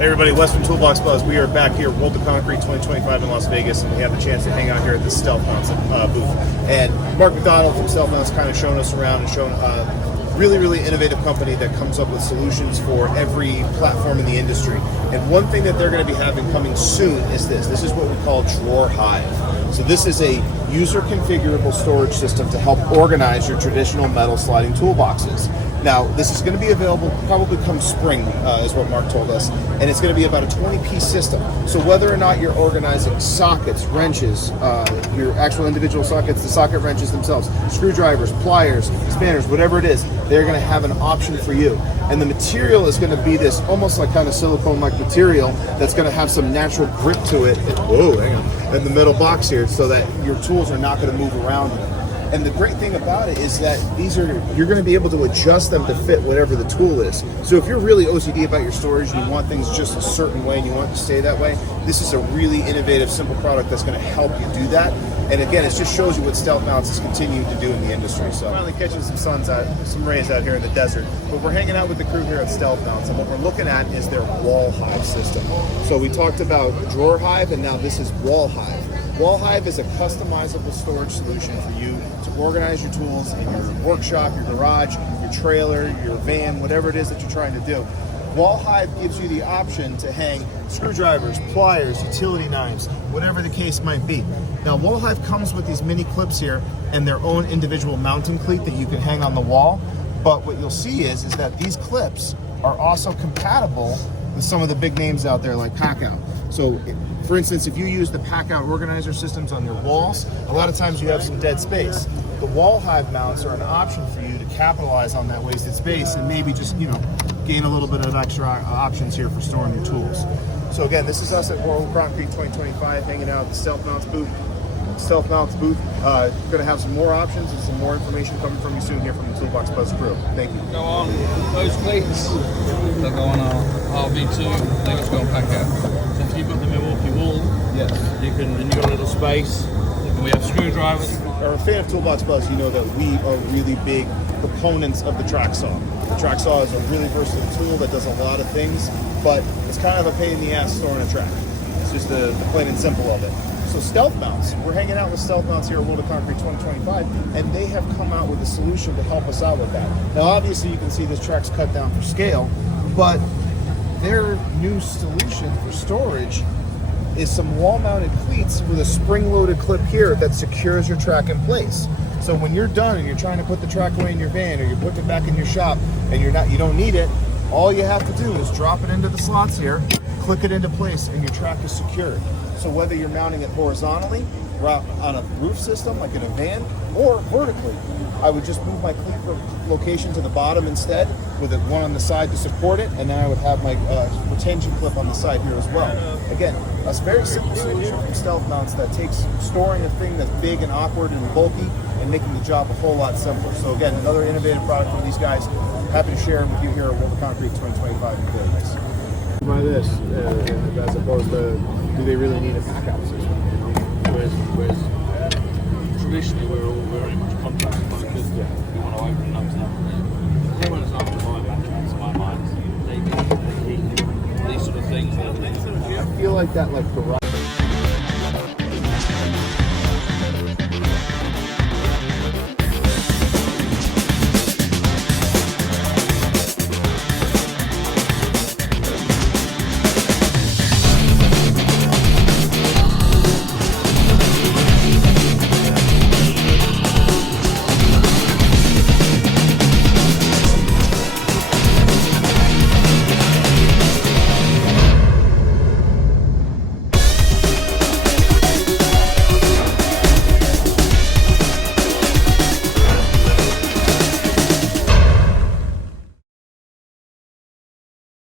Hey everybody, Western Toolbox Buzz. We are back here, World of Concrete 2025 in Las Vegas, and we have the chance to hang out here at the StealthMounts booth. And Mark McDonald from StealthMounts kind of shown us around and shown really innovative company that comes up with solutions for every platform in the industry. And one thing that they're going to be having coming soon is this. This is what we call Drawer Hive. So this is a user configurable storage system to help organize your traditional metal sliding toolboxes. Now, this is going to be available probably come spring, is what Mark told us, and it's going to be about a 20-piece system. So whether or not you're organizing sockets, wrenches, your actual individual sockets, the socket wrenches themselves, screwdrivers, pliers, spanners, whatever it is, they're going to have an option for you. And the material is going to be this almost like kind of silicone-like material that's going to have some natural grip to it. In the middle box here, so that your tools are not going to move around. And the great thing about it is that you're going to be able to adjust them to fit whatever the tool is. So if you're really OCD about your storage and you want things just a certain way and you want it to stay that way, this is a really innovative, simple product that's going to help you do that. And again, it just shows you what StealthMounts is continuing to do in the industry. So finally catching some rays out here in the desert. But we're hanging out with the crew here at StealthMounts, and what we're looking at is their Wall Hive system. So we talked about Drawer Hive, and now this is Wall Hive. Wall Hive is a customizable storage solution for you to organize your tools in your workshop, your garage, your trailer, your van, whatever it is that you're trying to do. Wall Hive gives you the option to hang screwdrivers, pliers, utility knives, whatever the case might be. Now, Wall Hive comes with these mini clips here and their own individual mounting cleat that you can hang on the wall. But what you'll see is that these clips are also compatible with some of the big names out there like Packout. So, for instance, if you use the Packout organizer systems on your walls, a lot of times you have some dead space. The Wall Hive mounts are an option for you to capitalize on that wasted space and maybe just, gain a little bit of extra options here for storing your tools. So again, this is us at World of Concrete 2025, hanging out at the StealthMounts booth. Going to have some more options and some more information coming from you soon here from the Toolbox Buzz crew. Thank you. Go on those cleats, they'll go on our RV2, they just go on Packout. So if you've got the Milwaukee wall, yes, you can, and you've got a little space, and we have screwdrivers. Are a fan of Toolbox Buzz, you know that we are really big proponents of the track saw. The track saw is a really versatile tool that does a lot of things, but it's kind of a pain in the ass storing a track. It's just the plain and simple of it. So StealthMounts, we're hanging out with StealthMounts here at World of Concrete 2025, and they have come out with a solution to help us out with that. Now, obviously, you can see this track's cut down for scale, but their new solution for storage is some wall-mounted cleats with a spring-loaded clip here that secures your track in place. So when you're done and you're trying to put the track away in your van or you're putting it back in your shop and you don't need it, all you have to do is drop it into the slots here, click it into place, and your track is secured. So whether you're mounting it horizontally on a roof system like in a van or vertically, I would just move my cleat location to the bottom instead with one on the side to support it, and then I would have my retention clip on the side here as well. Again, a very simple solution from StealthMounts that takes storing a thing that's big and awkward and bulky and making the job a whole lot simpler. So again, another innovative product from these guys. Happy to share it with you here at World of Concrete 2025 in Vegas. By this, as opposed to, do they really need a Packout system? Whereas traditionally we're all very much contract focused. Yeah. We want to open up stuff. Everyone's after my batteries, my minds. They keep these sort of things. I feel like that garage